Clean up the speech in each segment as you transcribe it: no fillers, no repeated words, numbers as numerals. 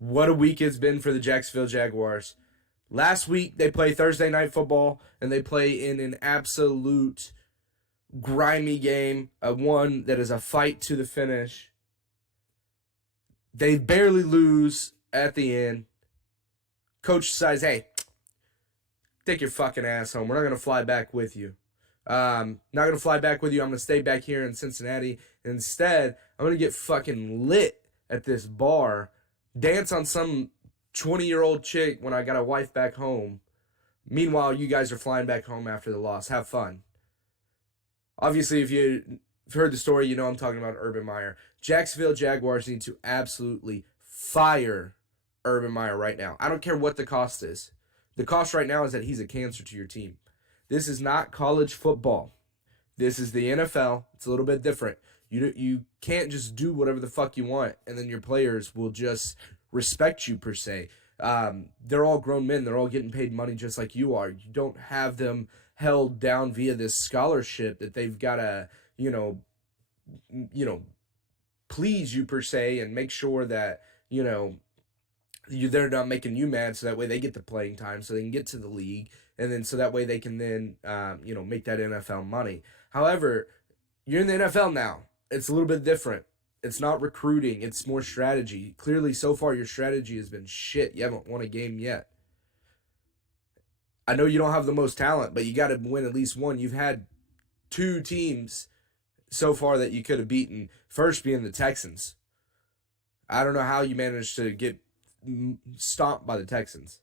What a week it's been for the Jacksonville Jaguars. Last week, they play Thursday night football, and they play in an absolute grimy game, a one that is a fight to the finish. They barely lose at the end. Coach decides, hey, take your fucking ass home. We're not going to fly back with you. Not going to fly back with you. I'm going to stay back here in Cincinnati. Instead, I'm going to get fucking lit at this bar, dance on some 20-year-old chick when I got a wife back home. Meanwhile, you guys are flying back home after the loss. Have fun. Obviously, if you've heard the story, you know I'm talking about Urban Meyer. Jacksonville Jaguars need to absolutely fire Urban Meyer right now. I don't care what the cost is. The cost right now is that he's a cancer to your team. This is not college football. This is the NFL. It's a little bit different. You can't just do whatever the fuck you want, and then your players will just respect you, per se. They're all grown men. They're all getting paid money just like you are. You don't have them held down via this scholarship that they've got to, please you, per se, and make sure that, they're not making you mad, so that way they get the playing time, so they can get to the league, and then so that way they can then, make that NFL money. However, you're in the NFL now. It's a little bit different. It's not recruiting. It's more strategy. Clearly, so far, your strategy has been shit. You haven't won a game yet. I know you don't have the most talent, but you got to win at least one. You've had two teams so far that you could have beaten, first being the Texans. I don't know how you managed to get stomped by the Texans.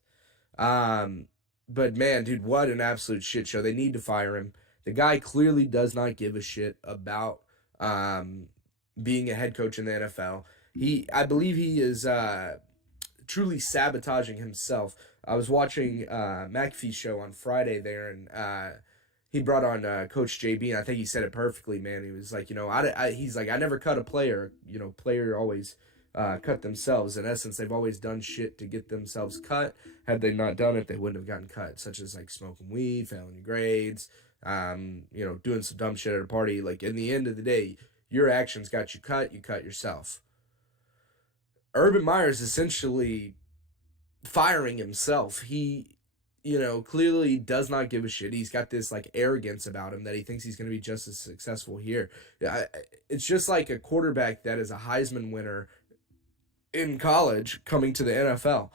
But, man, dude, what an absolute shit show. They need to fire him. The guy clearly does not give a shit about being a head coach in the NFL. I believe he is truly sabotaging himself. I was watching McAfee's show on Friday there, and he brought on Coach JB, and I think he said it perfectly, man. He was like, he's like, I never cut a player. Player always cut themselves. In essence, they've always done shit to get themselves cut. Had they not done it, they wouldn't have gotten cut, such as like smoking weed, failing your grades, doing some dumb shit at a party. Like, in the end of the day, your actions got you cut yourself. Urban Meyer is essentially firing himself. He, clearly does not give a shit. He's got this like arrogance about him that he thinks he's going to be just as successful here. It's just like a quarterback that is a Heisman winner in college coming to the NFL.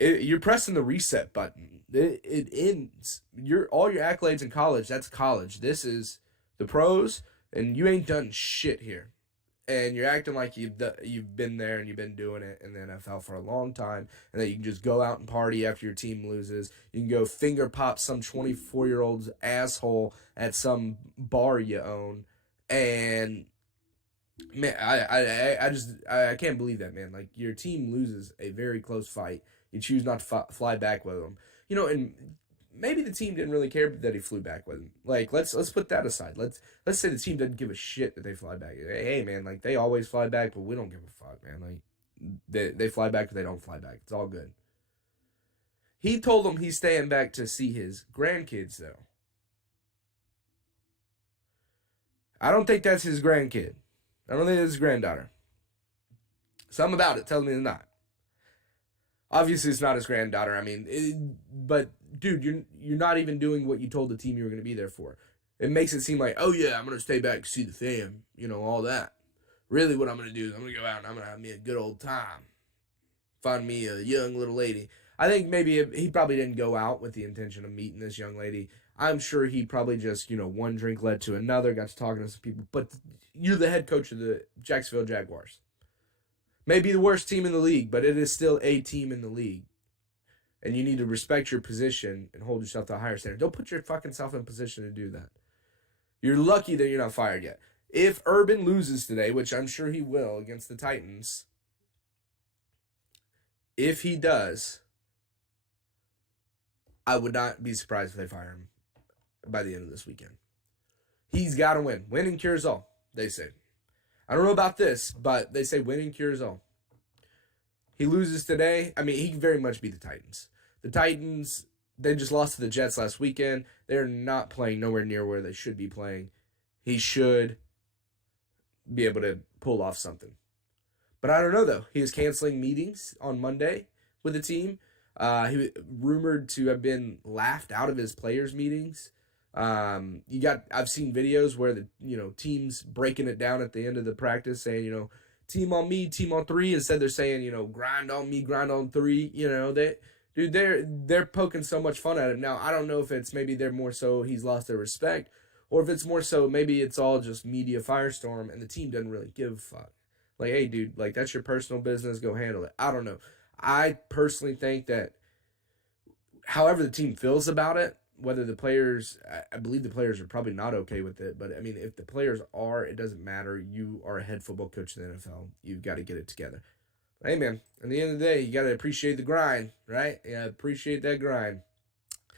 You're pressing the reset button. It ends. All your accolades in college, that's college. This is the pros, and you ain't done shit here. And you're acting like you've been there and you've been doing it in the NFL for a long time, and that you can just go out and party after your team loses. You can go finger pop some 24-year-old's asshole at some bar you own, and man, I can't believe that, man. Like, your team loses a very close fight. You choose not to fly back with them. And maybe the team didn't really care that he flew back with him. Like, let's put that aside. Let's say the team doesn't give a shit that they fly back. Hey, man, like, they always fly back, but we don't give a fuck, man. Like, they fly back or they don't fly back. It's all good. He told them he's staying back to see his grandkids, though. I don't think that's his grandkid. I don't think it's his granddaughter. Something about it tells me it's not. Obviously, it's not his granddaughter. I mean, but dude, you're not even doing what you told the team you were going to be there for. It makes it seem like, oh yeah, I'm going to stay back to see the fam, all that. Really, what I'm going to do is I'm going to go out and I'm going to have me a good old time. Find me a young little lady. I think maybe he probably didn't go out with the intention of meeting this young lady. I'm sure he probably just, one drink led to another, got to talking to some people. But you're the head coach of the Jacksonville Jaguars. Maybe the worst team in the league, but it is still a team in the league. And you need to respect your position and hold yourself to a higher standard. Don't put your fucking self in position to do that. You're lucky that you're not fired yet. If Urban loses today, which I'm sure he will against the Titans, if he does, I would not be surprised if they fire him by the end of this weekend. He's got to win. Winning cures all, they say. I don't know about this, but they say winning cures all. He loses today. I mean, he can very much be the Titans. The Titans, they just lost to the Jets last weekend. They're not playing nowhere near where they should be playing. He should be able to pull off something. But I don't know though. He was canceling meetings on Monday with the team. He was rumored to have been laughed out of his players' meetings. I've seen videos where the teams breaking it down at the end of the practice, saying team on me, team on three. Instead, they're saying grind on me, grind on three. They're poking so much fun at him. Now I don't know if it's maybe they're more so he's lost their respect, or if it's more so maybe it's all just media firestorm and the team doesn't really give a fuck. Like, hey, dude, like that's your personal business. Go handle it. I don't know. I personally think that however the team feels about it, whether the players, I believe the players are probably not okay with it, but I mean, if the players are, it doesn't matter. You are a head football coach in the NFL. You've got to get it together. Hey, man, at the end of the day, you got to appreciate the grind, right? Yeah, appreciate that grind.